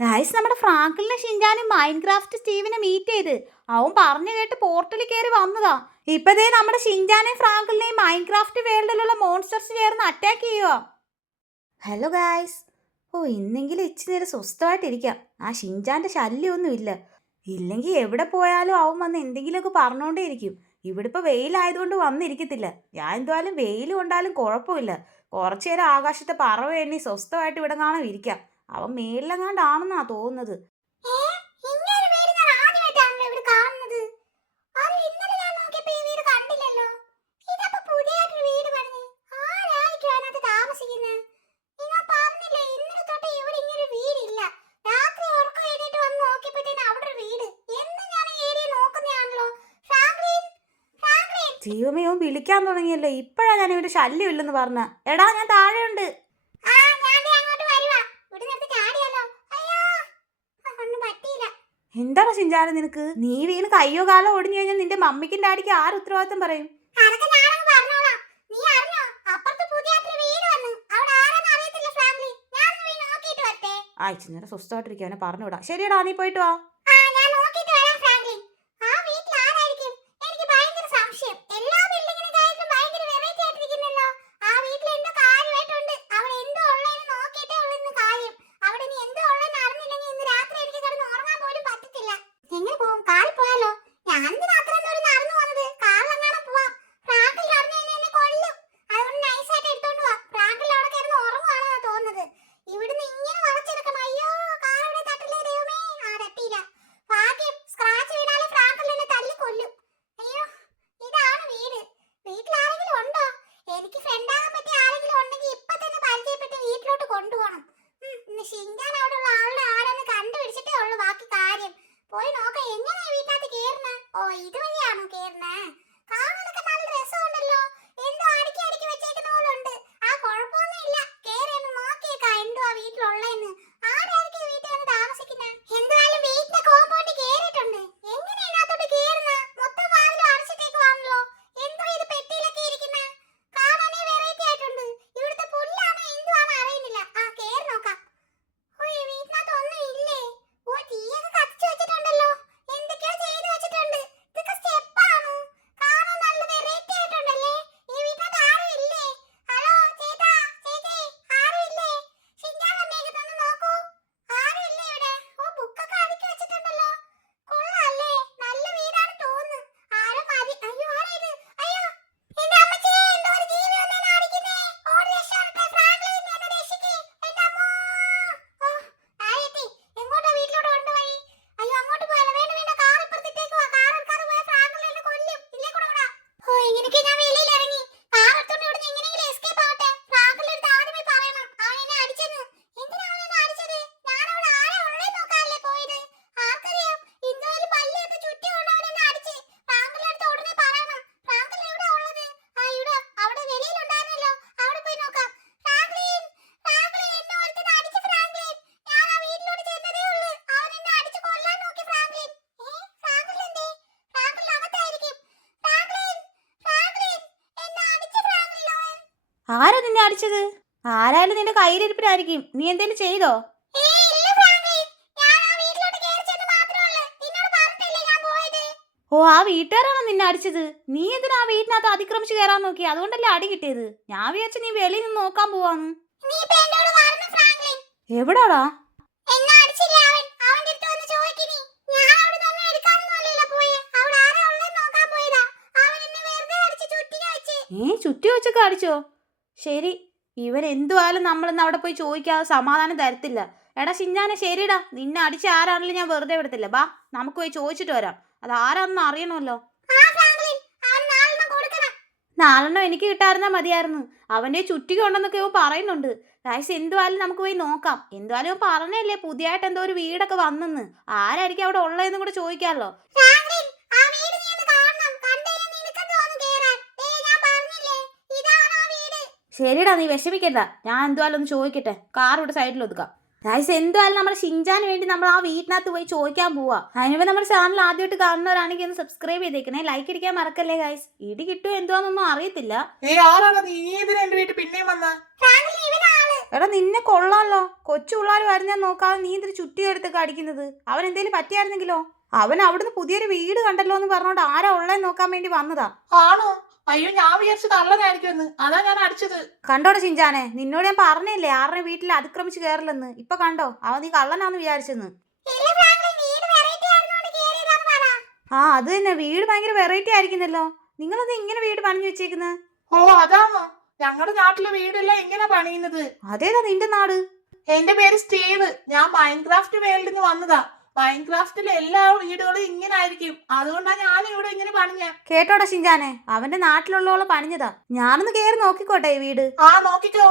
Guys, നമ്മുടെ ഫ്രാങ്കിളിനെ ഷിൻജാനും Minecraft സ്റ്റീവിനെ meet ചെയ്ത് അവൻ പറഞ്ഞു കേട്ട് പോർട്ടലിൽ കയറി വന്നതാ. ഇപ്പതേ നമ്മുടെ ഷിൻജാനെയും ഫ്രാങ്കിളിനെയും മൈൻക്രാഫ്റ്റ് വേൾഡിലുള്ള മോൺസ്റ്റർസ് ചേർന്ന് അറ്റാക്ക് ചെയ്യുക. Hello guys. ഇന്നെങ്കിലും ഇച്ചിരി നേരം സ്വസ്ഥമായിട്ടിരിക്കാം. ആ ഷിൻജാന്റെ ശല്യമൊന്നും ഇല്ല. ഇല്ലെങ്കിൽ എവിടെ പോയാലും അവൻ വന്ന് എന്തെങ്കിലുമൊക്കെ പറഞ്ഞുകൊണ്ടേ ഇരിക്കും. ഇവിടെ ഇപ്പോൾ വെയിലായതുകൊണ്ട് വന്നിരിക്കത്തില്ല. ഞാൻ എന്തായാലും വെയിൽ കൊണ്ടാലും കുഴപ്പമില്ല. കുറച്ചു നേരം ആകാശത്തെ പറവ എണ്ണി സ്വസ്ഥമായിട്ട് ഇവിടെ കാണാൻ ഇരിക്കാം. അവൻ മേളിലെങ്ങാണ്ടാണെന്നാ തോന്നുന്നത്. ദൈവമേ, വിളിക്കാൻ തുടങ്ങിയല്ലോ. ഇപ്പഴാ ഞാൻ ഇവിടെ ശല്യമില്ലെന്ന് പറഞ്ഞ. എടാ, ഞാൻ താഴെയുണ്ട്. എന്താണ് ഷിൻജാന നിനക്ക്? നീ വീണ് കയ്യോ കാലോ ഒടിഞ്ഞു കഴിഞ്ഞാൽ നിന്റെ മമ്മിക്കും ഡാഡിക്ക് ആര് ഉത്തരവാദിത്തം പറയും? ഇച്ചിരി നേരം സ്വസ്ഥമായിട്ടിരിക്കും. അവനെ പറഞ്ഞുവിടാം. ശരിയടാ, നീ പോയിട്ട് വാ. ആരാ നിന്നെ അടിച്ചത്? ആരായാലും നിന്റെ കയ്യിലിരിപ്പിനായിരിക്കും. നീ എന്തേലും ചെയ്തോ? ആ വീട്ടുകാരാണോ നിന്നെ അടിച്ചത്? നീ എന്തിനാ ആ വീട്ടിനകത്ത് അതിക്രമിച്ച് കയറാൻ നോക്കി? അതുകൊണ്ടല്ലേ അടി കിട്ടിയത്. ഞാൻ വിചാരിച്ചു നീ വെളിയിൽ നിന്ന് നോക്കാൻ പോവാന്ന്. എവിടാടാ? ചുറ്റി വെച്ചൊക്കെ അടിച്ചോ? ശരി, ഇവൻ എന്തുവായാലും നമ്മളിന്ന് അവിടെ പോയി ചോദിക്കാതെ സമാധാനം തരത്തില്ല. എടാ ഷിൻജാനെ, ശരിടാ, നിന്നെ അടിച്ച ആരാണെങ്കിലും ഞാൻ വെറുതെ വിടത്തില്ല. ബാ, നമുക്ക് പോയി ചോദിച്ചിട്ട് വരാം. അത് ആരാണെന്ന് അറിയണമല്ലോ. 4 എനിക്ക് കിട്ടായിരുന്നാ മതിയായിരുന്നു. അവന്റെ ചുറ്റിക ഉണ്ടെന്നൊക്കെ ഇവൻ പറയുന്നുണ്ട്. ഗൈസ്, എന്തുവായാലും നമുക്ക് പോയി നോക്കാം. എന്തുവായാലും ഇവൻ പറഞ്ഞല്ലേ പുതിയതായിട്ട് എന്തോ ഒരു വീടൊക്കെ വന്നെന്ന്. ആരായിരിക്കും അവിടെ ഉള്ളതെന്നും കൂടെ ചോദിക്കാമല്ലോ. ശരിടാ, നീ വിഷമിക്കണ്ട. ഞാൻ എന്തുവായാലും ഒന്ന് ചോദിക്കട്ടെ. കാർ ഇവിടെ സൈഡിൽ ഒതുക്കാം. ഗൈസ്, എന്തുവായാലും നമ്മുടെ ഷിൻജാന് വേണ്ടി നമ്മൾ ആ വീട്ടിനകത്ത് പോയി ചോദിക്കാൻ പോവാ. അതിനുമ്പോൾ നമ്മുടെ ചാനൽ ആദ്യമായിട്ട് കാണുന്നവരാണെങ്കിൽ ഒന്ന് സബ്സ്ക്രൈബ് ചെയ്തേക്കണേ. ലൈക്ക് അടിക്കാൻ മറക്കല്ലേ ഗൈസ്. ഇടി കിട്ടുമോ എന്തുവാന്നൊന്നും അറിയത്തില്ല. എടാ നിന്നെ കൊള്ളാമല്ലോ, കൊച്ചു പിള്ളേർ വരുന്ന നോക്കാതെ നീ ഇതിന് ചുറ്റിയെടുത്തൊക്കെ അടിക്കുന്നത്. അവൻ എന്തേലും പറ്റിയായിരുന്നെങ്കിലോ? അവൻ അവിടുന്ന് പുതിയൊരു വീട് കണ്ടല്ലോ എന്ന് പറഞ്ഞോണ്ട് ആരാ ഉള്ളതെന്ന് നോക്കാൻ വേണ്ടി വന്നതാ. ആണോ? അയ്യോ, ഞാൻ വിചാരിച്ചു കള്ളനായിരിക്കുമെന്ന്, അതാ ഞാൻ അടിച്ചത്. കണ്ടോടെ ചിഞ്ചാനെ, നിന്നോട് ഞാൻ പറഞ്ഞില്ലേ ആരുടെ വീട്ടിൽ അതിക്രമിച്ച് കയറില്ലെന്ന്. ഇപ്പൊ കണ്ടോ അവൻ നീ കള്ളനാന്ന് വിചാരിച്ചെന്ന്. ആ അത് തന്നെ, വീട് ഭയങ്കര വെറൈറ്റി ആയിരിക്കുന്നല്ലോ. നിങ്ങളത് ഇങ്ങനെ വീട് പണിഞ്ഞു വെച്ചേക്കുന്നത്? ഓ അതാണോ? ഞങ്ങളുടെ നാട്ടിലെ വീടെല്ലാം ഇങ്ങനെ പണിയുന്നത്. അതേതാ നിന്റെ നാട്? എന്റെ പേര് സ്റ്റീവ്. ഞാൻ മൈൻക്രാഫ്റ്റ് വേൾഡിൽ നിന്ന് വന്നതാ. മൈൻക്രാഫ്റ്റിലെ എല്ലാ വീടുകളും ഇങ്ങനെ ആയിരിക്കും, അതുകൊണ്ടാണ് ഞാൻ ഇവിടെ ഇങ്ങനെ പണിഞ്ഞ. കേട്ടോടാ ഷിൻജാനെ, അവന്റെ നാട്ടിലുള്ളോളം പണിഞ്ഞതാ. ഞാനൊന്ന് കേറി നോക്കിക്കോട്ടെ ഈ വീട്. ആ നോക്കിക്കോ.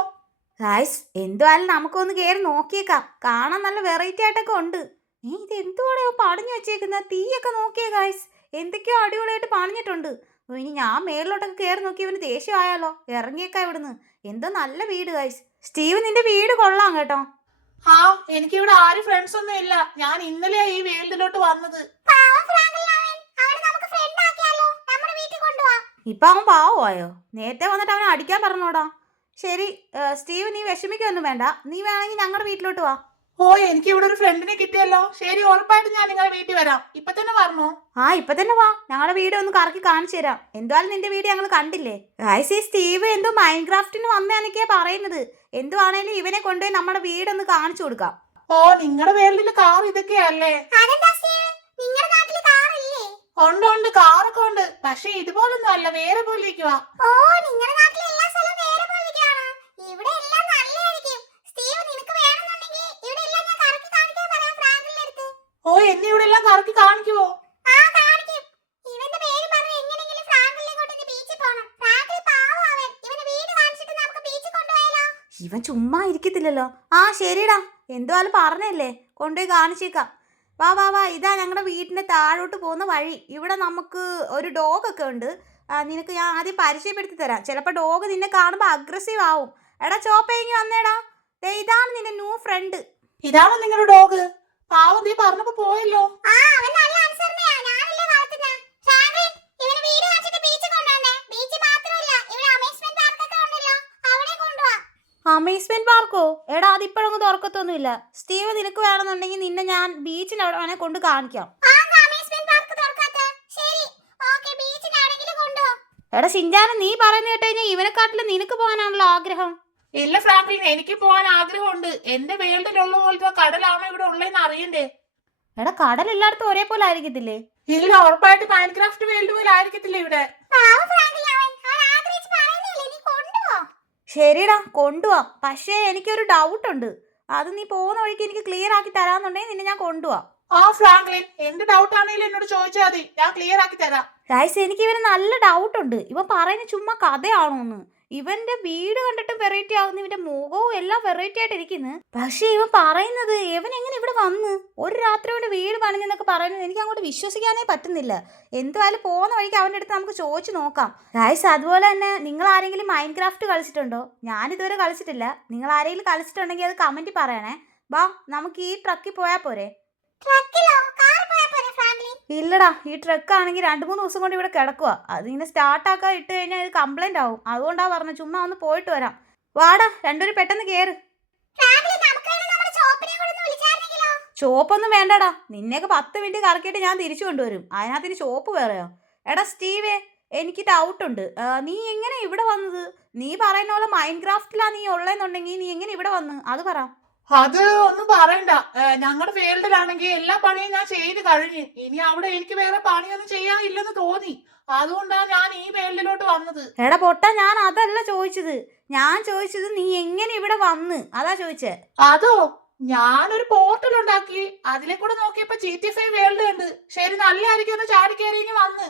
ഗായ്സ്, എന്തുവായാലും നമുക്കൊന്ന് കേറി നോക്കിയേക്കാം. കാണാൻ നല്ല വെറൈറ്റി ആയിട്ടൊക്കെ ഉണ്ട്. ഇത് എന്തുവാണോ പണിഞ്ഞു വെച്ചേക്കുന്നത്? തീയൊക്കെ നോക്കിയേ ഗായ്സ്, എന്തൊക്കെയോ അടിപൊളിയായിട്ട് പണിഞ്ഞിട്ടുണ്ട്. ഇനി ഞാൻ മേളിലോട്ടൊക്കെ കയറി നോക്കി ഇവന് ദേഷ്യമായാലോ. ഇറങ്ങിയേക്കാം ഇവിടുന്ന്. എന്തോ നല്ല വീട് ഗായ്സ്. സ്റ്റീവ് നിന്റെ വീട് കൊള്ളാം കേട്ടോ. ആ എനിക്കിവിടെ ആരും ഫ്രണ്ട്സ് ഒന്നും ഇല്ല. ഞാൻ ഇന്നലെയാ ഈ വേൾഡിലോട്ട് വന്നത്. ഇപ്പൊ അവൻ പാവമായോ? നേരത്തെ വന്നിട്ട് അവനെ അടിക്കാൻ പറഞ്ഞോടാ. ശരി സ്റ്റീവ്, നീ വിഷമിക്കൊന്നും വേണ്ട. നീ വേണമെങ്കിൽ ഞങ്ങളുടെ വീട്ടിലോട്ട് വാ. ഓ എനിക്ക് ഇവിടെ ഒരു ഫ്രണ്ടിനെ കിട്ടിയല്ലോ. ശരി, ഉറപ്പായിട്ടും ഞാൻ നിങ്ങളുടെ വീട്ടിൽ വരാം. ഇപ്പൊ തന്നെ പറഞ്ഞോ? ആ ഇപ്പൊ തന്നെ വാ, ഞങ്ങളുടെ വീട് ഒന്ന് കറക്കി കാണിച്ചു തരാം. എന്തായാലും നിന്റെ വീട് ഞങ്ങൾ കണ്ടില്ലേ. ഗായ്സ്, ഈ സ്റ്റീവ് എന്തോ മൈൻക്രാഫ്റ്റിന് വന്നതാന്നൊക്കെയാ പറയുന്നത്. എന്തുവാണേലും ഇവനെ കൊണ്ടുപോയി നമ്മുടെ വീടൊന്ന് കാണിച്ചു കൊടുക്കാം. ഓ നിങ്ങളുടെ വേൾഡിലെ കാർ ഇതൊക്കെയല്ലേ? ഉണ്ട് ഉണ്ട്, കാറൊക്കെ ഉണ്ട്. പക്ഷെ ഇതുപോലൊന്നും അല്ല, വേറെ പോലെ ഇരിക്കുവാ. ഓ എന്നെ ഇവിടെ എല്ലാം കറക്കി കാണിക്കുവോ? ഇവൻ ചുമ്മാ ഇരിക്കത്തില്ലല്ലോ. ആ ശരിടാ, എന്തുവാലും പറഞ്ഞല്ലേ, കൊണ്ടുപോയി കാണിച്ചേക്കാം. വാ വാ വാ, ഇതാ ഞങ്ങളുടെ വീടിന്റെ താഴോട്ട് പോകുന്ന വഴി. ഇവിടെ നമുക്ക് ഒരു ഡോഗൊക്കെ ഉണ്ട്. നിനക്ക് ഞാൻ ആദ്യം പരിചയപ്പെടുത്തി തരാം. ചിലപ്പോൾ ഡോഗ് നിന്നെ കാണുമ്പോൾ അഗ്രസീവ് ആവും. എടാ ചോപ്പേങ്ങി വന്നേടാ, ഇതാണ് നിന്റെ ന്യൂ ഫ്രണ്ട്. ഇതാണോ നിങ്ങളുടെ ഡോഗ്? പാവം, നീ പറഞ്ഞപ്പോ പോയല്ലോ. അമ്യൂസ്മെന്റ് പാർക്കോ? എടാ അതിപ്പോഴൊന്നും തുറക്കത്തൊന്നുമില്ല. സ്റ്റീവ്, നിനക്ക് വേണമെന്നുണ്ടെങ്കിൽ നിന്നെ ഞാൻ ബീച്ചിന് അവിടെ വേണേ കൊണ്ട് കാണിക്കാം. എടാ ഷിൻജാന, നീ പറയുന്ന കേട്ട് കഴിഞ്ഞാൽ ഇവനെക്കാട്ടിലും നിനക്ക് പോകാനാണല്ലോ ആഗ്രഹം. ഇല്ല ഫ്രാങ്ക്ലിൻ, എനിക്ക് പോകാൻ ആഗ്രഹമുണ്ട്. എന്റെ വേൾഡിലുള്ള പോലത്തെ കടലാണോ ഇവിടെ ഉള്ളതെന്ന് അറിയണ്ടേ? എടാ കടൽ എല്ലായിടത്തും ഒരേപോലെ ആയിരിക്കത്തില്ലേ? ഇല്ല, ഉറപ്പായിട്ട് മൈൻക്രാഫ്റ്റ് വേൾഡ് പോലെ ആയിരിക്കത്തില്ല ഇവിടെ. ശരിടാ, കൊണ്ടുപോവാം. പക്ഷേ എനിക്കൊരു ഡൗട്ട് ഉണ്ട്. അത് നീ പോകുന്ന വഴിക്ക് എനിക്ക് ക്ലിയർ ആക്കി തരാന്നുണ്ടെങ്കിൽ നിന്നെ ഞാൻ കൊണ്ടുപോവാം. ആ ഫ്രാങ്ക്ലിൻ, എന്ത് ഡൗട്ട് ആണെങ്കിലും എന്നോട് ചോദിച്ചാൽ മതി, ഞാൻ ക്ലിയർ ആക്കി തരാം. ഗൈസ്, എനിക്ക് ഇവന് നല്ല ഡൗട്ട് ഉണ്ട്. ഇവൻ പറയുന്നത് ചുമ്മാ കഥയാണോന്ന്. ഇവന്റെ വീട് കണ്ടിട്ടും വെറൈറ്റി ആവുന്നു, ഇവന്റെ മുഖവും എല്ലാം വെറൈറ്റി ആയിട്ട് ഇരിക്കുന്നു. പക്ഷെ ഇവൻ പറയുന്നത് ഇവൻ എങ്ങനെ ഇവിടെ വന്ന് ഒരു രാത്രി കൊണ്ട് വീട് പണിഞ്ഞെന്നൊക്കെ പറയുന്നത് എനിക്ക് അങ്ങോട്ട് വിശ്വസിക്കാനേ പറ്റുന്നില്ല. എന്തുവായാലും പോകുന്ന വഴിക്ക് അവൻ്റെ അടുത്ത് നമുക്ക് ചോദിച്ചു നോക്കാം. ഗൈസ്, അതുപോലെ തന്നെ നിങ്ങൾ ആരെങ്കിലും മൈൻക്രാഫ്റ്റ് കളിച്ചിട്ടുണ്ടോ? ഞാനിതുവരെ കളിച്ചിട്ടില്ല. നിങ്ങൾ ആരെങ്കിലും കളിച്ചിട്ടുണ്ടെങ്കിൽ അത് കമന്റിൽ പറയണേ. വാ, നമുക്ക് ഈ ട്രക്കിൽ പോയാൽ പോരെ? ഇല്ലടാ, ഈ ട്രക്ക് ആണെങ്കിൽ 2-3 ദിവസം കൊണ്ട് ഇവിടെ കിടക്കുക. അതിങ്ങനെ സ്റ്റാർട്ടാക്കാൻ ഇട്ട് കഴിഞ്ഞാൽ ഇത് കംപ്ലൈന്റ് ആവും. അതുകൊണ്ടാ പറഞ്ഞത് ചുമ്മാ ഒന്ന് പോയിട്ട് വരാം. വാടാ, രണ്ടുപേരും പെട്ടെന്ന് കേറ്. ചോപ്പൊന്നും വേണ്ടടാ, നിന്നെയൊക്കെ 10 മിനിറ്റ് കറക്കിയിട്ട് ഞാൻ തിരിച്ചു കൊണ്ടുവരും. അതിനകത്തിന് ചോപ്പ് വേറെയോ? എടാ സ്റ്റീവേ, എനിക്ക് ഡൗട്ട് ഉണ്ട്. നീ എങ്ങനെ ഇവിടെ വന്നത്? നീ പറയുന്ന പോലെ മൈൻക്രാഫ്റ്റിലാ നീ ഉള്ളതെന്നുണ്ടെങ്കിൽ നീ എങ്ങനെ ഇവിടെ വന്ന് അത് പറ. അത് ഒന്നും പറയണ്ട. ഞങ്ങളുടെ ഫീൽഡിലാണെങ്കിൽ എല്ലാ പണിയും ഞാൻ ചെയ്ത് കഴിഞ്ഞ്. ഇനി അവിടെ എനിക്ക് വേറെ പണിയൊന്നും ചെയ്യാനില്ലെന്ന് തോന്നി. അതുകൊണ്ടാണ് ഞാൻ ഈ ഫീൽഡിലോട്ട് വന്നത്. എടാ പൊട്ടാ, ഞാൻ അതല്ല ചോദിച്ചത്. ഞാൻ ചോദിച്ചത് നീ എങ്ങനെ ഇവിടെ വന്ന് അതാ ചോദിച്ചേ. അതോ, ഞാനൊരു പോർട്ടൽ ഉണ്ടാക്കി. അതിലെ കൂടെ നോക്കിയപ്പോ GTA വേൾഡ് ഉണ്ട്. ശരി, നല്ലതായിരിക്കും ഒന്ന് ചാടിക്കയറി വന്ന്.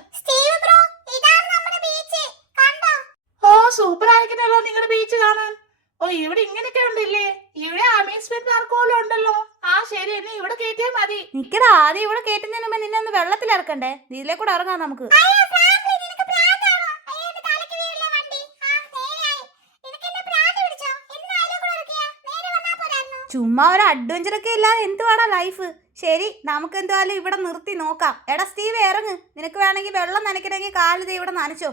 ഓ സൂപ്പർ ആയിരിക്കുന്നല്ലോ നിങ്ങളുടെ ബീച്ച് കാണാൻ. ഓ ഇവിടെ ഇങ്ങനെയൊക്കെ ഉണ്ടല്ലേ? ഇവിടെ അമ്യൂസ്മെന്റ് പാർക്ക് പോലെ ഉണ്ടല്ലോ. ആ ശരി, എന്നെ ഇവിടെ കയറ്റിയാൽ മതി. നിക്കടാ, ആദ്യം ഇവിടെ കയറ്റുന്നതിന് മുമ്പ് നിന്നെ ഒന്ന് വെള്ളത്തിൽ ഇറക്കണ്ടേ? ഇതിലെ കൂടെ ഇറങ്ങാം നമുക്ക്. ചുമ്മാ ഒരു അഡ്വഞ്ചർ ഒക്കെ ഇല്ല, എന്തുവാടാ ലൈഫ്. ശരി, നമുക്ക് എന്തായാലും ഇവിടെ നിർത്തി നോക്കാം. എടാ സ്റ്റീവ്, ഇറങ്ങ്. നിനക്ക് വേണമെങ്കിൽ വെള്ളം നനയ്ക്കണമെങ്കിൽ കാലിത് ഇവിടെ നനച്ചോ.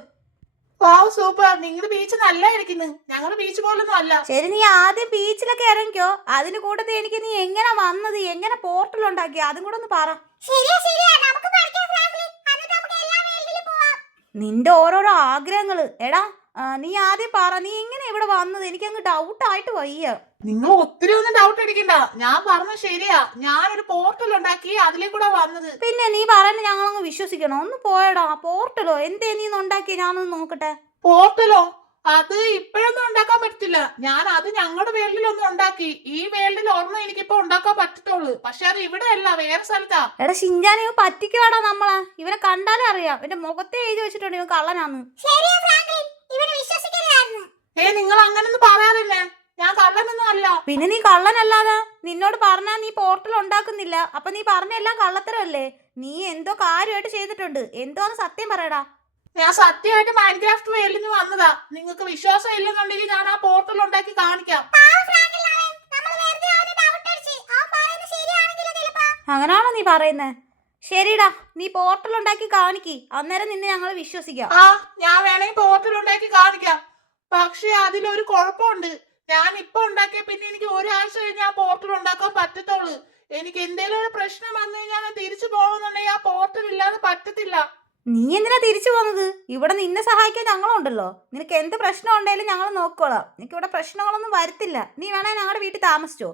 ഓ വാവ് സൂപ്പർ, നിങ്ങളുടെ ബീച്ച് നല്ലായിരിക്കുന്നു. ഞങ്ങളുടെ ബീച്ച് പോലൊന്നും അല്ല. ശരി, നീ ആദ്യം ബീച്ചിലൊക്കെ ഇറങ്ങിക്കോ. അതിന് കൂട്ടത്തിൽ എനിക്ക് നീ എങ്ങനെ വന്നത്, എങ്ങനെ പോർട്ടൽ ഉണ്ടാക്കി, അതും കൂടെ ഒന്ന് പറ. നിന്റെ ഓരോരോ ആഗ്രഹങ്ങള്. എടാ നീ ആദ്യം പറ, നീ എങ്ങനെ ഇവിടെ വന്നത്? എനിക്കങ്ങ് ഡൗട്ടായിട്ട് വയ്യ. നിങ്ങൾ ഒത്തിരി ഒന്നും ഡൗട്ട് അടിക്കണ്ട, ഞാൻ പറഞ്ഞ ശരിയാ. ഞാനൊരു പോർട്ടൽ ഉണ്ടാക്കി അതിലേക്കൂടെ വന്നത്. പിന്നെ നീ പറയുന്നത് ഞങ്ങളങ്ങ് വിശ്വസിക്കണോ? ഒന്ന് പോയടാ. പോർട്ടലോ? എന്തേ നീ ഉണ്ടാക്കി? ഞാനൊന്ന് നോക്കട്ടെ. പോർട്ടലോ? അത് ഇപ്പോഴൊന്നും ഉണ്ടാക്കാൻ പറ്റില്ല. ഞാൻ അത് ഞങ്ങളുടെ വേൾഡിലൊന്നും ഉണ്ടാക്കി. ഈ വേൾഡിൽ ഒരെണ്ണം എനിക്കിപ്പോ ഉണ്ടാക്കാൻ പറ്റത്തുള്ളൂ. പക്ഷെ അത് ഇവിടെ അല്ല, വേറെ സ്ഥലത്താ. എടാ ഷിൻജാനെ പറ്റിക്കുവാടാ നമ്മളെ. ഇവനെ കണ്ടാലേ അറിയാം, ഇവന്റെ മുഖത്തെ എഴുതി വെച്ചിട്ടുണ്ട് ഇവൻ കള്ളനാന്ന്. നിങ്ങൾ അങ്ങനൊന്നും പറയാറില്ലേ, ഞാൻ കള്ളനൊന്നും അല്ല. പിന്നെ നീ കള്ളനല്ലാതെ നിന്നോട് പറഞ്ഞാ നീ പോർട്ടൽ ഉണ്ടാക്കുന്നില്ല. അപ്പൊ നീ പറഞ്ഞെല്ലാം കള്ളത്തരമല്ലേ? നീ എന്തോ കാര്യമായിട്ട് ചെയ്തിട്ടുണ്ട്. എന്തോന്ന് സത്യം പറയടാ. ഞാൻ സത്യമായിട്ട് മൈൻക്രാഫ്റ്റ് വേൾഡിൽ നിന്ന് വന്നതാ. നിങ്ങൾക്ക് വിശ്വാസം ഇല്ലെന്നുണ്ടെങ്കിൽ ഞാൻ ആ പോർട്ടൽ ഉണ്ടാക്കി കാണിക്കാം. അങ്ങനാണോ നീ പറയുന്നേ? ശരിടാ, നീ പോർട്ടൽ ഉണ്ടാക്കി കാണിക്ക്, അന്നേരം നിന്നെ ഞങ്ങൾ വിശ്വസിക്കാം. ആ, ഞാൻ വേണമെങ്കിൽ പോർട്ടൽ ഉണ്ടാക്കി കാണിക്കാം. പക്ഷെ അതിലൊരു കുഴപ്പമുണ്ട്. ഞാൻ ഇപ്പൊ ഉണ്ടാക്കിയ പിന്നെ എനിക്ക് ഒരാഴ്ച കഴിഞ്ഞ് ആ പോർട്ടൽ ഉണ്ടാക്കാൻ പറ്റത്തുള്ളൂ. എനിക്ക് എന്തെങ്കിലും ഒരു പ്രശ്നം വന്നു കഴിഞ്ഞാൽ ഞാൻ തിരിച്ചു പോകണമെന്നുണ്ടെങ്കിൽ ആ പോർട്ടൽ ഇല്ലാതെ പറ്റത്തില്ല. നീ എന്തിനാ തിരിച്ചു പോകുന്നത്? ഇവിടെ നിന്നെ സഹായിക്കാൻ ഞങ്ങളുണ്ടല്ലോ. നിനക്ക് എന്ത് പ്രശ്നം ഉണ്ടെങ്കിലും ഞങ്ങൾ നോക്കോളാം. നിനക്ക് ഇവിടെ പ്രശ്നങ്ങളൊന്നും വരുത്തില്ല. നീ വേണേ ഞങ്ങളുടെ വീട്ടിൽ താമസിച്ചോ.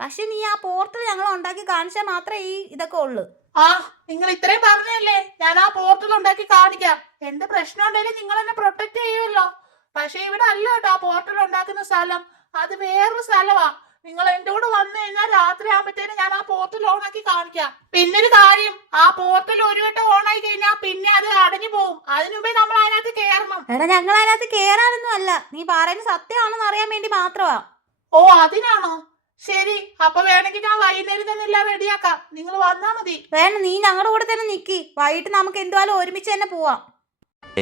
പക്ഷെ നീ ആ പോർട്ടൽ ഞങ്ങൾ ഉണ്ടാക്കി കാണിച്ചാൽ മാത്രമേ ഈ ഇതൊക്കെ ഉള്ളൂ. ആ, നിങ്ങൾ ഇത്രയും പറഞ്ഞല്ലേ, ഞാൻ ആ പോർട്ടൽ ഉണ്ടാക്കി കാണിക്കാം. എന്ത് പ്രശ്നം ഉണ്ടെങ്കിലും നിങ്ങൾ എന്നെ പ്രൊട്ടക്ട് ചെയ്യുമല്ലോ. പക്ഷെ ഇവിടെ അല്ല കേട്ടോ ആ പോർട്ടൽ ഉണ്ടാക്കുന്ന സ്ഥലം, അത് വേറൊരു സ്ഥലമാ. നിങ്ങൾ എന്റെ കൂടെ വന്നു കഴിഞ്ഞാൽ രാത്രി ആകുമ്പോഴത്തേനും ഞാൻ ആ പോർട്ടൽ ഓണാക്കി കാണിക്കാം. പിന്നൊരു കാര്യം, ആ പോർട്ടൽ ഒരു വട്ടം ഓണായി കഴിഞ്ഞാൽ പിന്നെ അത് അടഞ്ഞു പോകും. അതിനുമുമ്പേ നമ്മൾ അതിനകത്ത് കയറണം. എടാ ഞങ്ങൾ അതിനകത്ത് കയറാനൊന്നും അല്ല, നീ പറയുന്നത് സത്യമാണെന്ന് അറിയാൻ വേണ്ടി മാത്രമാ. ഓ അതിനാണോ? ശരി, അപ്പൊ വേണമെങ്കിൽ ഞാൻ വൈകുന്നേരം തന്നെ എല്ലാം റെഡിയാക്കാം. നിങ്ങൾ വന്നാ മതി. വേണ്ട, നീ ഞങ്ങളുടെ കൂടെ തന്നെ നിക്കി. വൈകിട്ട് നമുക്ക് എന്തുവാലും ഒരുമിച്ച് തന്നെ പോവാം.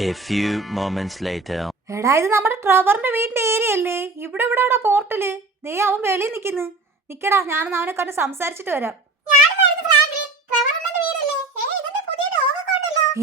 A few moments later. എടാ ഇത് നമ്മുടെ ട്രവറിന്റെ വീടിന്റെ ഏരിയ അല്ലേ? ഇവിടെ ഇവിടെ പോർട്ടല്. ദേ അവൻ വെളിയിൽ നിക്കുന്നു. നിക്കടാ, ഞാനൊന്ന് അവനെ കണ്ട് സംസാരിച്ചിട്ട് വരാം.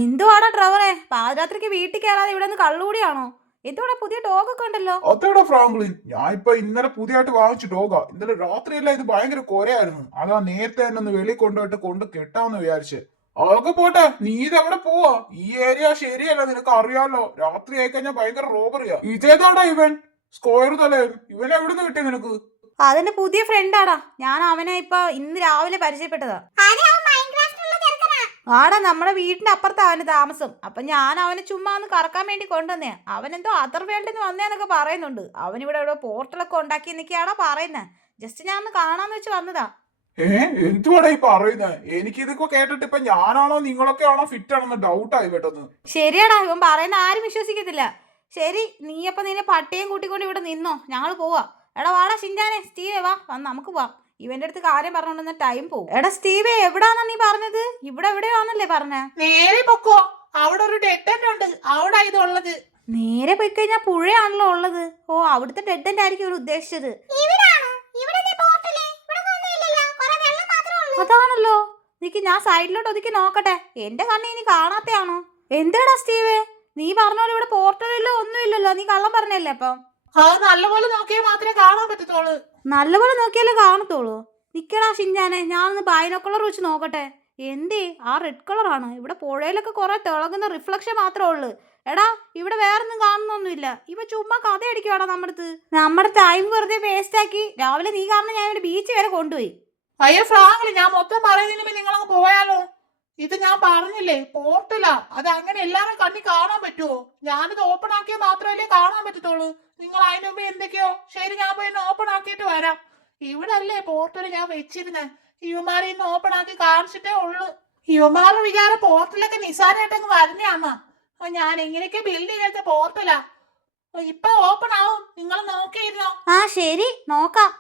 എന്തുവാടാ ട്രവറെ, പാതിരാത്രിക്ക് വീട്ടിൽ കയറാതെ ഇവിടെ നിന്ന് കള്ളുകൂടിയാണോ? എന്തുവാടാ പുതിയ ഡോഗൊക്കെ ഉണ്ടല്ലോ? അതേടാ ഫ്രാങ്ക്ലിൻ, ഞാൻ ഇപ്പൊ ഇന്നലെ പുതിയതായിട്ട് വാങ്ങിച്ചു ഡോഗാ. ഇന്നലെ രാത്രിയല്ല ഇത് ഭയങ്കര കൊരയായിരുന്നു. അതാ നേരത്തെ തന്നെ ഒന്ന് വെളിയിൽ കൊണ്ടുപോയിട്ട് കൊണ്ട് കെട്ടാന്ന് വിചാരിച്ച്. അതൊക്കെ പോട്ടെ, നീ ഇതെവിടെ പോവാ? ഈ ഏരിയ ശരിയല്ല, നിനക്ക് അറിയാലോ. രാത്രി ആയി കഴിഞ്ഞാൽ ഭയങ്കര റോബറിയാ. ഇതേതാടാ ഇവൻ? സ്ക്വയർ തലയൻ. ഇവൻ എവിടുന്ന് കിട്ടി നിനക്ക്? അതെന്റെ പുതിയ ഫ്രണ്ടാടാ. ഞാൻ അവനെ ഇപ്പൊ ഇന്ന് രാവിലെ പരിചയപ്പെട്ടതാ. ആടാ, നമ്മുടെ വീടിന്റെ അപ്പുറത്താ അവന് താമസം. അപ്പൊ ഞാൻ അവനെ ചുമ്മാ ഒന്ന് കറക്കാൻ വേണ്ടി കൊണ്ടുവന്നേ. അവനെന്തോ അതർ വേൾഡിൽ നിന്ന് വന്നേന്നൊക്കെ പറയുന്നുണ്ട്. അവനിവിടെ ഇവിടെ പോർട്ടലൊക്കെ ഉണ്ടാക്കി എന്നൊക്കെയാണോ പറയുന്നത്. ജസ്റ്റ് ഞാൻ ഒന്ന് കാണാന്ന് വെച്ച് വന്നതാ. എന്തുവാടാ ഈ പറയുന്നത്? എനിക്കിതൊക്കെ കേട്ടിട്ട് ഇപ്പൊ ഞാനാണോ നിങ്ങളൊക്കെ ആണോ ഫിറ്റ് ആണെന്ന് ഡൗട്ടായി പെട്ടെന്ന്. ശരിയാടാ, ഇവൻ പറയുന്ന ആരും വിശ്വസിക്കത്തില്ല. ശരി, നീ അപ്പൊ നിന്നെ പട്ടിയും കൂട്ടിക്കൊണ്ട് ഇവിടെ നിന്നോ, ഞങ്ങൾ പോവാ. എടാ വാടാ ഷിൻജാനെ, സ്റ്റീവേ വാ, വന്ന് നമുക്ക് പോവാം. ഇവന്റെ അടുത്ത് കാര്യം പറഞ്ഞോണ്ടെന്ന ടൈം പോകും. എടാ സ്റ്റീവേ, എവിടാന്നാ നീ പറഞ്ഞത്? ഇവിടെ എവിടെയാന്നല്ലേ പറഞ്ഞ? നേരെ പൊക്കോ, അവിടെ ഒരു ഡെഡ് എൻഡ് ഉണ്ട്, അവിടെ ഇതുള്ളത്. നേരെ പോയി കഴിഞ്ഞാൽ പുഴയാണല്ലോ ഉള്ളത്. ഓ, അവിടുത്തെ ഡെഡ് എൻഡ് ആയിരിക്കും ഇവർ ഉദ്ദേശിച്ചത്. അതാണല്ലോ. നിക്ക്, ഞാൻ സൈഡിലോട്ട് ഒതുക്കി നോക്കട്ടെ. എന്റെ കണ്ണി ഇനി കാണാത്തയാണോ? എന്താടാ സ്റ്റീവേ, നീ പറഞ്ഞ പോലെ ഇവിടെ പോർട്ടലില്ലോ ഒന്നുമില്ലല്ലോ. നീ കള്ളം പറഞ്ഞല്ലേ? അപ്പം അത് നല്ലപോലെ നോക്കിയാൽ മാത്രമേ കാണാൻ പറ്റത്തുള്ളൂ. നല്ലപോലെ നോക്കിയാലേ കാണത്തുള്ളൂ. നിക്കടാ ഷിൻജാനെ, ഞാനൊന്ന് ബൈനോക്കുലർ വെച്ച് നോക്കട്ടെ. എന്തേ ആ റെഡ് കളറാണ്? ഇവിടെ പുഴയിലൊക്കെ കുറെ തിളങ്ങുന്ന റിഫ്ലക്ഷൻ മാത്രമേ ഉള്ളൂ. എടാ ഇവിടെ വേറൊന്നും കാണുന്നൊന്നുമില്ല. ഇവ ചുമ്മാ കഥ അടിക്കുവാടാ നമ്മുടെ ടൈം വെറുതെ വേസ്റ്റ് ആക്കി. രാവിലെ നീ കാരണം ഞാൻ ഇവിടെ ബീച്ച് വരെ കൊണ്ടുപോയി. അയ്യോ ഫ്രാങ്ക്ലി, ഞാൻ മൊത്തം പറയുന്നതിന് നിങ്ങളങ്ങ് പോയാലോ? ഇത് ഞാൻ പറഞ്ഞില്ലേ, പോർട്ടലാ. അത് അങ്ങനെ എല്ലാവരും കണ്ണി കാണാൻ പറ്റുമോ? ഞാനിത് ഓപ്പൺ ആക്കിയാൽ മാത്രമല്ലേ കാണാൻ പറ്റത്തുള്ളൂ. നിങ്ങൾ അതിന് മുമ്പ് എന്തൊക്കെയോ. ശരി, ഞാൻ പോയി ഓപ്പൺ ആക്കിയിട്ട് വരാം. ഇവിടെ അല്ലേ പോർട്ടൽ ഞാൻ വെച്ചിരുന്നത്. ഇവന്മാരെ ഇന്ന് ഓപ്പൺ ആക്കി കാണിച്ചിട്ടേ ഉള്ളു. ഇവന്മാരുടെ വിചാരം പോർട്ടലൊക്കെ നിസാരമായിട്ടങ്ങ് വരുന്നയാന്നാ. ഞാൻ എങ്ങനെയൊക്കെ ബിൽഡ് ചെയ്ത പോർട്ടലാ. ഇപ്പൊ ഓപ്പൺ ആവും, നിങ്ങൾ നോക്കിയിരുന്നോ? ആ ശരി, നോക്കാം.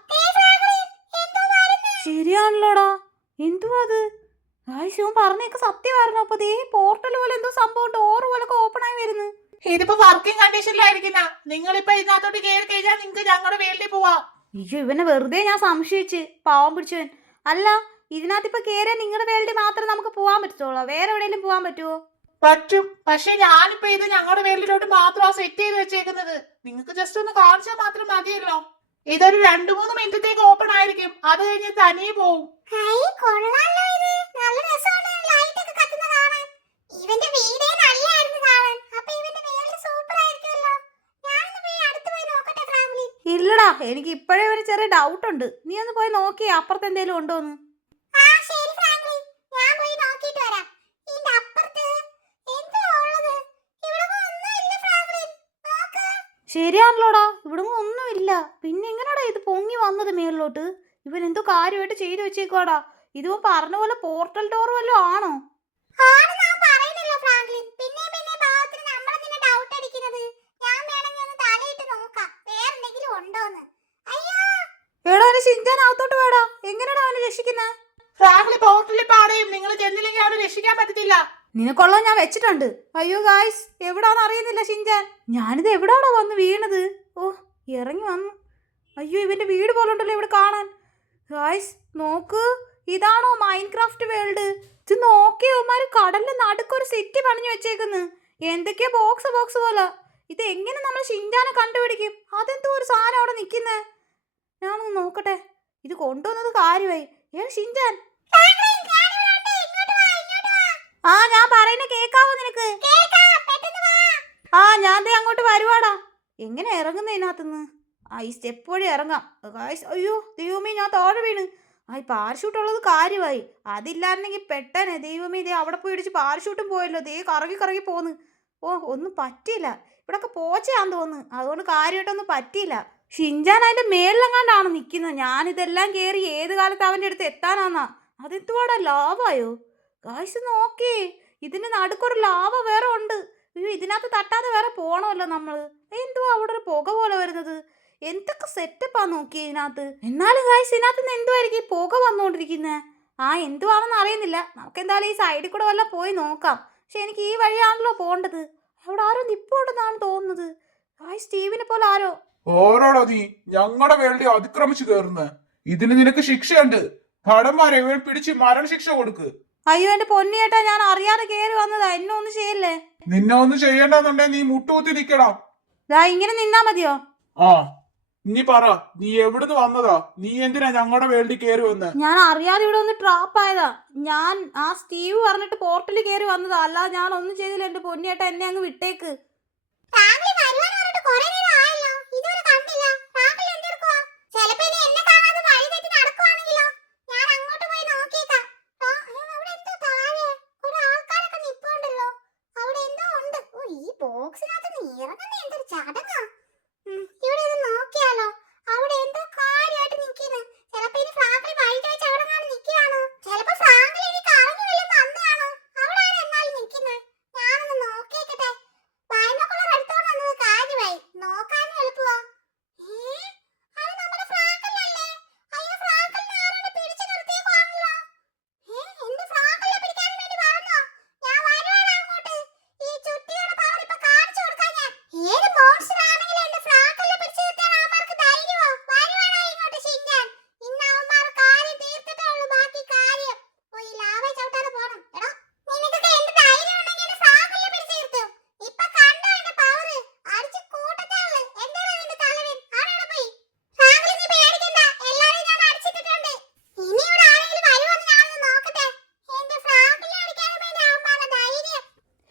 ശരിയാണല്ലോടാ. എന്തുവാ അത്? ശിവൻ പറഞ്ഞൊക്കെ സത്യമായിരുന്നു. അപ്പൊ ദേ പോർട്ടൽ പോലെ എന്തോ സംഭവം ഡോർ പോലൊക്കെ ഓപ്പൺ ആയി വരുന്നു. ഇതിപ്പോ വർക്കിംഗ് കണ്ടീഷനിലായിരിക്കുന്ന. നിങ്ങളിപ്പോ ഇതിനകത്തോട്ട് കയറി കഴിഞ്ഞാൽ നിങ്ങൾക്ക് ഞങ്ങളുടെ വേൾഡിൽ പോവാം. അയ്യോ, ഇവനെ വെറുതെ ഞാൻ സംശയിച്ച്. പാവം പിടിച്ചവൻ. അല്ല, ഇതിനകത്ത് ഇപ്പൊ കയറിയാൽ നിങ്ങളുടെ വേൾഡിൽ മാത്രമേ നമുക്ക് പോകാൻ പറ്റത്തുള്ളൂ? വേറെ എവിടെയെങ്കിലും പോകാൻ പറ്റുമോ? പറ്റും. പക്ഷെ ഞാനിപ്പോ ഇത് ഞങ്ങളുടെ വേൾഡിലോട്ട് മാത്രമാ സെറ്റ് ചെയ്ത് വെച്ചേക്കുന്നത്. നിങ്ങൾക്ക് ജസ്റ്റ് ഒന്ന് കാണിച്ചാൽ മാത്രം മതിയല്ലോ. ഇതൊരു 2-3 മിനിറ്റത്തേക്ക് ഓപ്പൺ ആയിരിക്കും. അത് കഴിഞ്ഞ് തനിയെ പോവും. ഇല്ലടാ, എനിക്ക് ഇപ്പോഴേ ഒരു ചെറിയ ഡൗട്ട് ഉണ്ട്. നീ ഒന്ന് പോയി നോക്കിയേ അപ്പുറത്ത് എന്തെങ്കിലും ഉണ്ടോന്ന്. ശരിയാണല്ലോടാ, ഇവിടെ ഒന്നുമില്ല. പിന്നെ എങ്ങനെയാടാ ഇത് പൊങ്ങി വന്നത് മേളിലോട്ട്? ഇവൻ എന്തോ കാര്യമായിട്ട് ചെയ്തു വെച്ചേക്കോടാ. ഇതും പറഞ്ഞ പോലെ പോർട്ടൽ ഡോർ വല്ലതും ആണോ? എടാ, ഷിൻചാൻ അകത്തോട്ട് വേടാ. എങ്ങനെയാടാ അവനെ രക്ഷിക്കുന്നത്? ഫ്രാങ്ക്ലിൻ പോർട്ടലിൽ പാടയും. നിങ്ങൾ ചെന്നില്ലെങ്കിൽ അവനെ രക്ഷിക്കാൻ പറ്റത്തില്ല. നിനക്കൊള്ള ഞാൻ വെച്ചിട്ടുണ്ട്. അയ്യോ ഗായ്സ്, എവിടാന്ന് അറിയുന്നില്ല ഷിൻചാൻ. ഞാനിത് എവിടാണോ വന്ന് വീണത്? ഓ, ഇറങ്ങി വന്നു. അയ്യോ, ഇവന്റെ വീട് പോലെ ഉണ്ടല്ലോ ഇവിടെ കാണാൻ. ഗായ്സ് നോക്ക്, ഇതാണോ മൈൻക്രാഫ്റ്റ് വേൾഡ്? ഇത് നോക്കിയവന്മാര് കടലിന്റെ നടുക്കൊരു സിറ്റി പണിഞ്ഞു വെച്ചേക്കുന്നു. എന്തൊക്കെയോ ബോക്സ് പോലെ. ഇത് എങ്ങനെ നമ്മൾ ഷിൻചാനെ കണ്ടുപിടിക്കും? അതെന്തോ ഒരു സാധനം അവിടെ നിൽക്കുന്നേ. ഞാനൊന്ന് നോക്കട്ടെ. ഇത് കൊണ്ടുവന്നത് കാര്യമായി. ഷിൻചാൻ, ആ ഞാൻ പറയുന്ന കേക്കാവോ നിനക്ക്? ആ ഞാൻ ദേ അങ്ങോട്ട് വരുവാടാ. എങ്ങനെ ഇറങ്ങുന്ന ഇതിനകത്തുനിന്ന്? ഈ സ്റ്റെപ്പ് വഴി ഇറങ്ങാം. അയ്യോ ദൈവമേ, ഞാൻ താഴെ വീണ്. ഈ പാരഷൂട്ട് ഉള്ളത് കാര്യമായി. അതില്ലായിരുന്നെങ്കിൽ പെട്ടെന്ന് ദൈവമേ, ഇതേ അവിടെ പോയി ഇടിച്ച് പാരഷൂട്ടും പോയല്ലോ. ദേ കറങ്ങി പോന്ന്. ഓ, ഒന്നും പറ്റിയില്ല. ഇവിടൊക്കെ പോച്ചയാന്ന് തോന്നുന്നു. അതുകൊണ്ട് കാര്യമായിട്ടൊന്നും പറ്റിയില്ല. ഷിൻചാൻ അതിന്റെ മേളിലെങ്ങാണ്ടാണ് നിൽക്കുന്നത്. ഞാനിതെല്ലാം കയറി ഏത് കാലത്ത് അവൻ്റെ അടുത്ത് എത്താനാന്നാ. അതെന്തുവാടാ, ലാവായോ? ഗായ്സ് നോക്കിയേ, ഇതിന്റെ നടുക്കൊരു ലാവ വേറെ ഉണ്ട്. അയ്യോ, ഇതിനകത്ത് തട്ടാതെ വേറെ പോണമല്ലോ നമ്മള്. എന്തുവാ അവിടെ ഒരു പുക പോലെ വരുന്നത്? എന്തൊക്കെ സെറ്റപ്പാ നോക്കിയേ ഇതിനകത്ത്. എന്നാലും ഗായ്സ്, ഇതിനകത്ത് നിന്ന് എന്തുവായിരിക്കും ഈ പുക വന്നുകൊണ്ടിരിക്കുന്നത്? എന്തുവാണെന്ന് അറിയുന്നില്ല. നമുക്ക് എന്തായാലും ഈ സൈഡിൽ കൂടെ വല്ല പോയി നോക്കാം. പക്ഷെ എനിക്ക് ഈ വഴിയാണല്ലോ പോകേണ്ടത്. അവിടെ ആരോ നിപ്പോണ്ടെന്നാണ് തോന്നുന്നത്. ഗായ്സ്, സ്റ്റീവിനെ പോലെ ആരോ. ഓരോടാ നീ ഞങ്ങളുടെ വേൾഡി അതിക്രമിച്ചു കയറുന്നത്? ഇതിന് നിനക്ക് ശിക്ഷയുണ്ട്. ഭടന്മാരെ ഇവൻ പിടിച്ച് മരണശിക്ഷ കൊടുക്ക്. അയ്യോ എന്റെ പൊന്നിയേട്ടാ, ഞാൻ അറിയാതെ കയറി വന്നതാ. എന്നെ ഒന്നും ചെയ്യല്ലേ. നിന്നെ ഒന്നും ചെയ്യണ്ടെന്നുണ്ടെ നീ മുട്ടുകുത്തി നിക്കടാ. ഇങ്ങനെ നിന്നാ മതിയോ? ആ, നീ പറ, നീ എവിടുന്ന് വന്നതാ? നീ എന്തിനാ ഞങ്ങളുടെ വേൾഡി കയറി വന്ന്? ഞാൻ അറിയാതെ ഇവിടെ ഒന്ന് ട്രാപ്പ് ആയതാ. ഞാൻ സ്റ്റീവ് പറഞ്ഞിട്ട് പോർട്ടലിൽ കയറി വന്നതാ. അല്ലാതെ ഞാൻ ഒന്നും ചെയ്തില്ല. എന്റെ പൊന്നിയേട്ടാ, എന്നെ അങ്ങ് വിട്ടേക്ക്.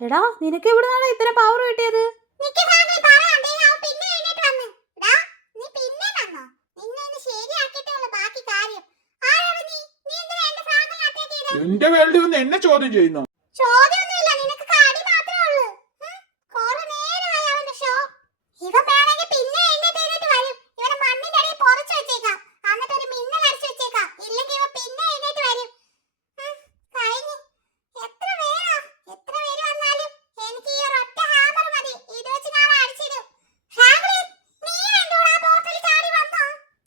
എടാ, നിനക്ക് എവിടുന്നാണ് ഇത്ര പവർ കിട്ടിയത്? എന്റെ വേൾഡി ഒന്ന് എന്നെ ചോദ്യം ചെയ്യുന്നു.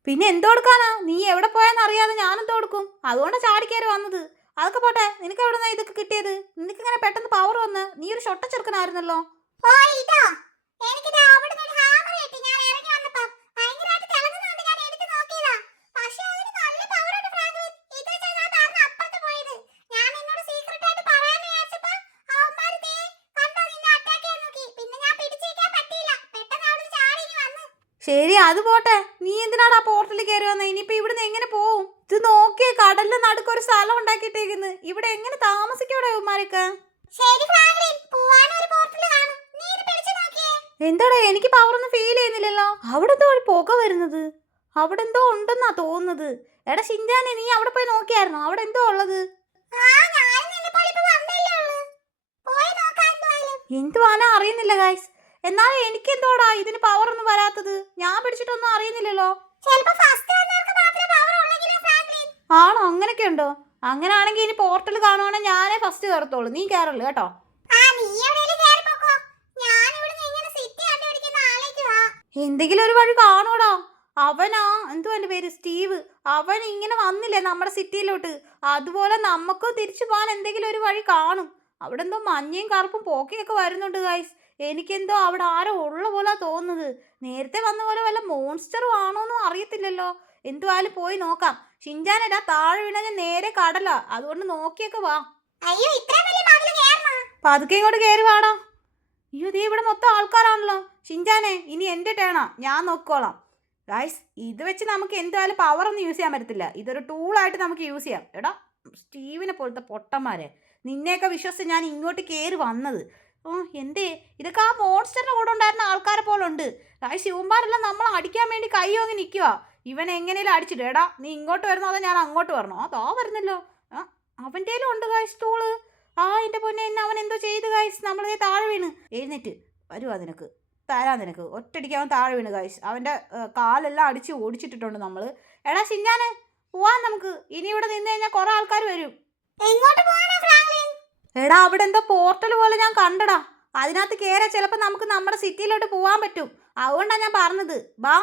പിന്നെ എന്തോ കൊടുക്കാനാ? നീ എവിടെ പോയാന്ന് അറിയാതെ ഞാനെന്തോ കൊടുക്കും? അതുകൊണ്ട് ചാടിക്കയറി വന്നത്. അതൊക്കെ പോട്ടെ, നിനക്ക് എവിടുന്നാ ഇതൊക്കെ കിട്ടിയത്? നിനക്ക് ഇങ്ങനെ പെട്ടെന്ന് പവർ വന്ന്? നീ ഒരു ഷൊട്ട ചെറുക്കനായിരുന്നല്ലോ. ശരി അത് പോട്ടെ, നീ എന്തിനാടാ പോർട്ടലിൽ കയറി വന്നത്? ഇനിയിപ്പോ ഇവിടുന്ന് എങ്ങനെ പോവും? ഇത് നോക്കിയേ, കടലിന്റെ നടുക്ക് ഒരു സ്ഥലം ഉണ്ടാക്കിയിട്ടേക്കുന്നു. ഇവിടെ എങ്ങനെ താമസിക്കൂടെ ഇവന്മാരൊക്കെ? എന്താടാ എനിക്ക് പവറൊന്നും ഫീൽ ചെയ്യുന്നില്ലല്ലോ. അവിടെ എന്തോ ഒരു പുക വരുന്നത്, അവിടെ എന്തോ ഉണ്ടെന്നാ തോന്നുന്നത്. എടാ ഷിൻജാനെ, നീ അവിടെ പോയി നോക്കിയായിരുന്നോ? അവിടെ എന്തോ ഉള്ളത്? എന്തുവാനാ അറിയുന്നില്ല ഗൈസ്. എന്നാലും എനിക്ക് എന്തോടാ ഇതിന് പവർ ഒന്നും വരാത്തത്? ഞാൻ പിടിച്ചിട്ടൊന്നും അറിയുന്നില്ലല്ലോ. ആണോ? അങ്ങനെയൊക്കെ ഉണ്ടോ? അങ്ങനെയാണെങ്കിൽ ഇനി പോർട്ടൽ കാണുവാണെങ്കിൽ ഞാനേ ഫസ്റ്റ് കയറത്തോളൂ, നീ കയറല്ലോ കേട്ടോ. എന്തെങ്കിലും ഒരു വഴി കാണൂടാ. അവനാ എന്തുവാ എൻ്റെ പേര്, സ്റ്റീവ്. അവൻ ഇങ്ങനെ വന്നില്ലേ നമ്മുടെ സിറ്റിയിലോട്ട്, അതുപോലെ നമുക്കും തിരിച്ചു പോകാൻ എന്തെങ്കിലും ഒരു വഴി കാണും. അവിടെ എന്തോ മഞ്ഞയും കറുപ്പും പോക്കയൊക്കെ വരുന്നുണ്ട് ഗൈസ്. എനിക്കെന്തോ അവിടെ ആരോ ഉള്ള പോലെ തോന്നുന്നത്. നേരത്തെ വന്ന പോലെ വല്ല മോൺസ്റ്ററും ആണോന്നും അറിയത്തില്ലല്ലോ. എന്തുവായാലും പോയി നോക്കാം. ഷിൻജാനെടാ, താഴെ വീണ ഞാൻ നേരെ കടല, അതുകൊണ്ട് നോക്കിയൊക്കെ വാ. പതുക്കെ ഇങ്ങോട്ട് കയറി വാടാ. അയ്യോ, ദേ ഇവിടെ മൊത്തം ആൾക്കാരാണല്ലോ. ഷിൻജാനെ, ഇനി എൻ്റെ ടേണാ, ഞാൻ നോക്കിക്കോളാം. ഗൈസ്, ഇത് വെച്ച് നമുക്ക് എന്തായാലും പവർ ഒന്നും യൂസ് ചെയ്യാൻ പറ്റത്തില്ല. ഇതൊരു ടൂളായിട്ട് നമുക്ക് യൂസ് ചെയ്യാം. എടാ സ്റ്റീവിനെ പോലത്തെ പൊട്ടന്മാരെ, നിന്നെയൊക്കെ വിശ്വസിച്ച് ഞാൻ ഇങ്ങോട്ട് കയറി വന്നത്. എന്തേ, ഇതൊക്കെ ആ മോൺസ്റ്ററിന്റെ കൂടെ ഉണ്ടായിരുന്ന ആൾക്കാരെ പോലെ ഉണ്ട്. ഗൈസ്, ഇവന്മാരെല്ലാം നമ്മളെ അടിക്കാൻ വേണ്ടി കൈ വാങ്ങി നിൽക്കുക. ഇവൻ എങ്ങനെയും അടിച്ചിട്ട്. എടാ നീ ഇങ്ങോട്ട് വരുന്നോ അതോ ഞാൻ അങ്ങോട്ട് വരണോ? അതോ വരുന്നല്ലോ. അവൻ്റെയിലും ഉണ്ട് ഗൈസ് ടൂള്. എൻ്റെ പൊന്നെ, എന്നെ അവൻ എന്തോ ചെയ്ത് ഗൈസ്. നമ്മളതേ താഴെ വീണ്. എഴുന്നേറ്റ് വരുവാ, നിനക്ക് തരാൻ. നിനക്ക് ഒറ്റടിക്ക് അവൻ താഴെ വീണ് ഗൈസ്. അവൻ്റെ കാലെല്ലാം അടിച്ച് ഓടിച്ചിട്ടിട്ടുണ്ട് നമ്മൾ. എടാ ഷിൻജാനെ, പോവാൻ നമുക്ക്. ഇനി ഇവിടെ നിന്ന് കഴിഞ്ഞാൽ കുറെ ആൾക്കാർ വരും. എടാ അവിടെ എന്തോ പോർട്ടൽ പോലെ ഞാൻ കണ്ടടാ. അതിനകത്ത് കയറിയാൽ ചിലപ്പോൾ നമുക്ക് നമ്മുടെ സിറ്റിയിലോട്ട് പോകാൻ പറ്റും. അതുകൊണ്ടാണ് ഞാൻ പറഞ്ഞത്. ബാ,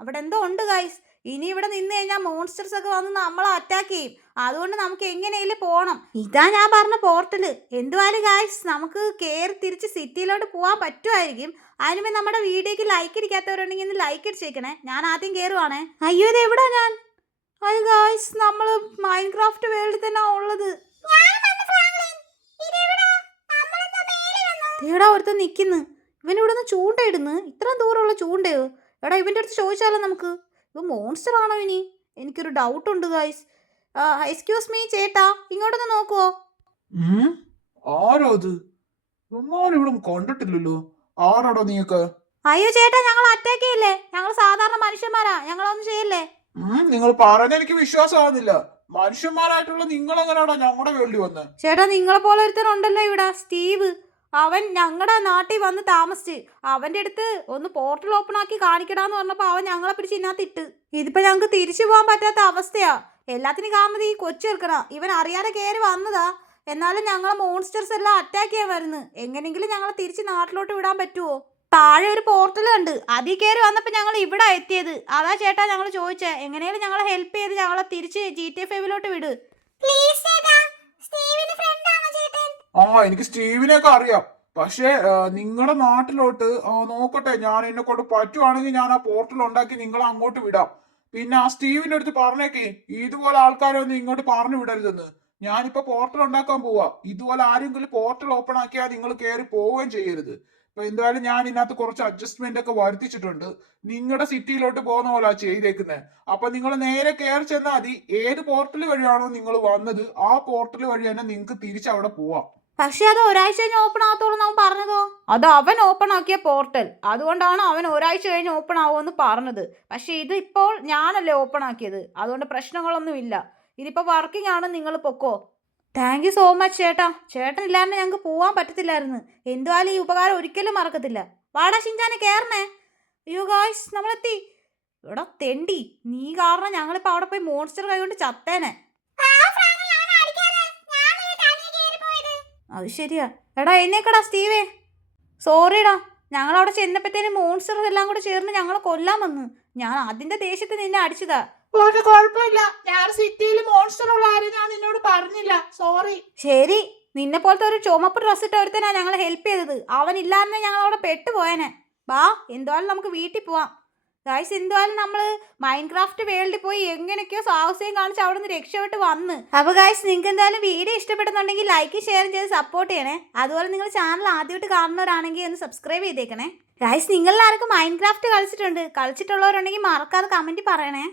അവിടെ എന്തോ ഉണ്ട് ഗൈസ്. ഇനി ഇവിടെ നിന്ന് കഴിഞ്ഞാൽ മോൺസ്റ്റേഴ്സ് ഒക്കെ വന്ന് നമ്മളെ അറ്റാക്ക് ചെയ്യും. അതുകൊണ്ട് നമുക്ക് എങ്ങനെയും പോകണം. ഇതാ ഞാൻ പറഞ്ഞ പോർട്ടല്. എന്തുവായാലും ഗൈസ്, നമുക്ക് കയറി തിരിച്ച് സിറ്റിയിലോട്ട് പോകാൻ പറ്റുമായിരിക്കും. അതിനുമേ നമ്മുടെ വീഡിയോക്ക് ലൈക്ക് അടിക്കാത്തവരുണ്ടെങ്കിൽ ഒന്ന് ലൈക്ക് അടിച്ചേക്കണേ. ഞാൻ ആദ്യം കയറുവാണേ. അയ്യോ, ഇത് എവിടാ ഞാൻ? അത് ഗൈസ്, നമ്മൾ മൈൻക്രാഫ്റ്റ് വേൾഡിൽ തന്നെ ഉള്ളത്. എടാ ഒരുത്തൻ നിൽക്കുന്നു. ഇവനിവിടെ നിന്ന് ചൂണ്ടയിടുന്നു. ഇത്രയും ദൂരമുള്ള ചൂണ്ടയോ? എടാ ഇവൻ്റെ അടുത്ത് ചോദിച്ചാലോ നമുക്ക്? ഇവ മോൺസ്റ്റർ ആണോ ഇനി? എനിക്കൊരു ഡൗട്ട് ഉണ്ട് ഗൈസ്. എക്സ്ക്യൂസ് മീ ചേട്ടാ, ഇങ്ങോട്ടൊന്ന് നോക്കുവോ? ആരോ അത്? ഇവിടെ കണ്ടിട്ടില്ലല്ലോ. ആരാടോ നീയൊക്കെ? അയ്യോ ചേട്ടാ, ഞങ്ങൾ അറ്റാക്ക് ചെയ്യില്ലേ. ഞങ്ങൾ സാധാരണ മനുഷ്യന്മാരാ, ഞങ്ങളൊന്നും ചെയ്യില്ലേ. നിങ്ങൾ പറഞ്ഞ എനിക്ക് വിശ്വാസമാകുന്നില്ല. മനുഷ്യന്മാരായിട്ടുള്ള നിങ്ങൾ എങ്ങനെയാണോ ഞങ്ങളുടെ വേൾഡിൽ വന്ന്? ചേട്ടാ, നിങ്ങളെ പോലെ ഒരുത്തനുണ്ടല്ലോ ഇവിടെ, സ്റ്റീവ്. അവൻ ഞങ്ങളുടെ നാട്ടിൽ വന്ന് താമസിച്ച്. അവൻ്റെ അടുത്ത് ഒന്ന് പോർട്ടൽ ഓപ്പൺ ആക്കി കാണിക്കടാന്ന് പറഞ്ഞപ്പോൾ അവൻ ഞങ്ങളെ പിടിച്ച് ഇതിനകത്ത് ഇട്ട്. ഇതിപ്പോൾ ഞങ്ങൾക്ക് തിരിച്ചു പോകാൻ പറ്റാത്ത അവസ്ഥയാ. എല്ലാത്തിനും കാണുന്നത് ഈ കൊച്ചു ചെറുക്കനാ. ഇവൻ അറിയാതെ കയറി വന്നതാ. എന്നാലും ഞങ്ങളെ മോൺസ്റ്റേഴ്സ് എല്ലാം അറ്റാക്ക് ചെയ്യാൻ വരുന്നു. എങ്ങനെയെങ്കിലും ഞങ്ങളെ തിരിച്ച് നാട്ടിലോട്ട് വിടാൻ പറ്റുമോ? താഴെ ഒരു പോർട്ടൽ ഉണ്ട്, അതിൽ കയറി വന്നപ്പോൾ ഞങ്ങൾ ഇവിടെ എത്തിയത്. അതാ ചേട്ടാ ഞങ്ങൾ ചോദിച്ചേ. എങ്ങനെയാലും ഞങ്ങളെ ഹെൽപ്പ് ചെയ്ത് ഞങ്ങളെ തിരിച്ച് GTA 5 വിട്. എനിക്ക് സ്റ്റീവിനെയൊക്കെ അറിയാം. പക്ഷേ നിങ്ങളുടെ നാട്ടിലോട്ട് നോക്കട്ടെ, ഞാൻ എന്നെ കൊണ്ട് പറ്റുവാണെങ്കിൽ ഞാൻ ആ പോർട്ടൽ ഉണ്ടാക്കി നിങ്ങളെ അങ്ങോട്ട് വിടാം. പിന്നെ ആ സ്റ്റീവിന്റെ അടുത്ത് പറഞ്ഞേക്കേ, ഇതുപോലെ ആൾക്കാരെ ഒന്നും ഇങ്ങോട്ട് പറഞ്ഞു വിടരുതെന്ന്. ഞാനിപ്പോ പോർട്ടൽ ഉണ്ടാക്കാൻ പോവാ. ഇതുപോലെ ആരെങ്കിലും പോർട്ടൽ ഓപ്പൺ ആക്കിയാൽ നിങ്ങൾ കയറി പോവുകയും ചെയ്യരുത്. ഇപ്പൊ എന്തായാലും ഞാൻ ഇതിനകത്ത് കുറച്ച് അഡ്ജസ്റ്റ്മെന്റ് ഒക്കെ വരുത്തിച്ചിട്ടുണ്ട്. നിങ്ങളുടെ സിറ്റിയിലോട്ട് പോകുന്ന പോലെ ചെയ്തേക്കുന്നത്. അപ്പൊ നിങ്ങൾ നേരെ കയറി ചെന്നാൽ മതി. ഏത് പോർട്ടൽ വഴിയാണോ നിങ്ങൾ വന്നത് ആ പോർട്ടൽ വഴി തന്നെ നിങ്ങൾക്ക് തിരിച്ച് അവിടെ പോവാം. പക്ഷെ അത് ഒരാഴ്ച കഴിഞ്ഞ് ഓപ്പൺ ആകത്തോളൂ അവൻ പറഞ്ഞതോ? അത് അവൻ ഓപ്പൺ ആക്കിയ പോർട്ടൽ, അതുകൊണ്ടാണ് അവൻ ഒരാഴ്ച കഴിഞ്ഞ് ഓപ്പൺ ആവുമെന്ന് പറഞ്ഞത്. പക്ഷെ ഇത് ഇപ്പോൾ ഞാനല്ലേ ഓപ്പൺ ആക്കിയത്, അതുകൊണ്ട് പ്രശ്നങ്ങളൊന്നും ഇല്ല. ഇതിപ്പോൾ വർക്കിംഗ് ആണ്. നിങ്ങൾ പൊക്കോ. താങ്ക് യു സോ മച്ച് ചേട്ടാ. ചേട്ടൻ ഇല്ലാണ്ട് ഞങ്ങൾക്ക് പോകാൻ പറ്റത്തില്ലായിരുന്നു. എന്തുവായാലും ഈ ഉപകാരം ഒരിക്കലും മറക്കത്തില്ല. വാടാ ഷിൻജാനെ, കയറണേ. അയ്യോ ഗായ്സ്, നമ്മളെത്തി. ഇവിടെ തെണ്ടി, നീ കാരണം ഞങ്ങളിപ്പോൾ അവിടെ പോയി മോൺസ്റ്റർ കൈകൊണ്ട് ചത്തേനെ. അത് ശരിയാ. എടാ എന്നേക്കടാ സ്റ്റീവേ. സോറിടാ, ഞങ്ങളവിടെ ചെന്നപ്പോഴത്തേനും മോൺസ്റ്റർ എല്ലാം കൂടെ ചേർന്ന് ഞങ്ങളെ കൊല്ലാൻ വന്നു. ഞാൻ അതിന്റെ ദേഷ്യത്തിൽ നിന്നെ അടിച്ചതാ. ഒരു കുഴപ്പമില്ല, ഞാൻ സിറ്റിയിൽ മോൺസ്റ്റർ ഉള്ള ആരും ഞാൻ നിന്നോട് പറഞ്ഞില്ല. സോറി. ശരി, നിന്നെ പോലത്തെ ഒരു ചുമപ്പ് ഡ്രസ് ഇട്ട ഒരുത്തനാ ഞങ്ങളെ ഹെൽപ്പ് ചെയ്തത്. അവൻ ഇല്ലാതെ ഞങ്ങൾ അവിടെ പെട്ടുപോയനെ. വാ, എന്തായാലും നമുക്ക് വീട്ടിൽ പോവാം. ഗായ്സ് എന്തായാലും നമ്മൾ മൈൻക്രാഫ്റ്റ് വേൾഡിൽ പോയി എങ്ങനെയൊക്കെയോ സാഹസ്യം കാണിച്ച് അവിടെ നിന്ന് രക്ഷപ്പെട്ട് വന്ന്. അപ്പോൾ ഗായ്സ് നിങ്ങൾക്ക് എന്തായാലും വീഡിയോ ഇഷ്ടപ്പെടുന്നുണ്ടെങ്കിൽ ലൈക്ക് ഷെയർ ചെയ്ത് സപ്പോർട്ട് ചെയ്യണേ. അതുപോലെ നിങ്ങൾ ചാനൽ ആദ്യമായിട്ട് കാണുന്നവരാണെങ്കിൽ ഒന്ന് സബ്സ്ക്രൈബ് ചെയ്തേക്കണേ. ഗായ്സ് നിങ്ങളിൽ ആർക്കും മൈൻക്രാഫ്റ്റ് കളിച്ചിട്ടുള്ളവരുണ്ടെങ്കിൽ മറക്കാതെ കമൻറ്റ് പറയണേ.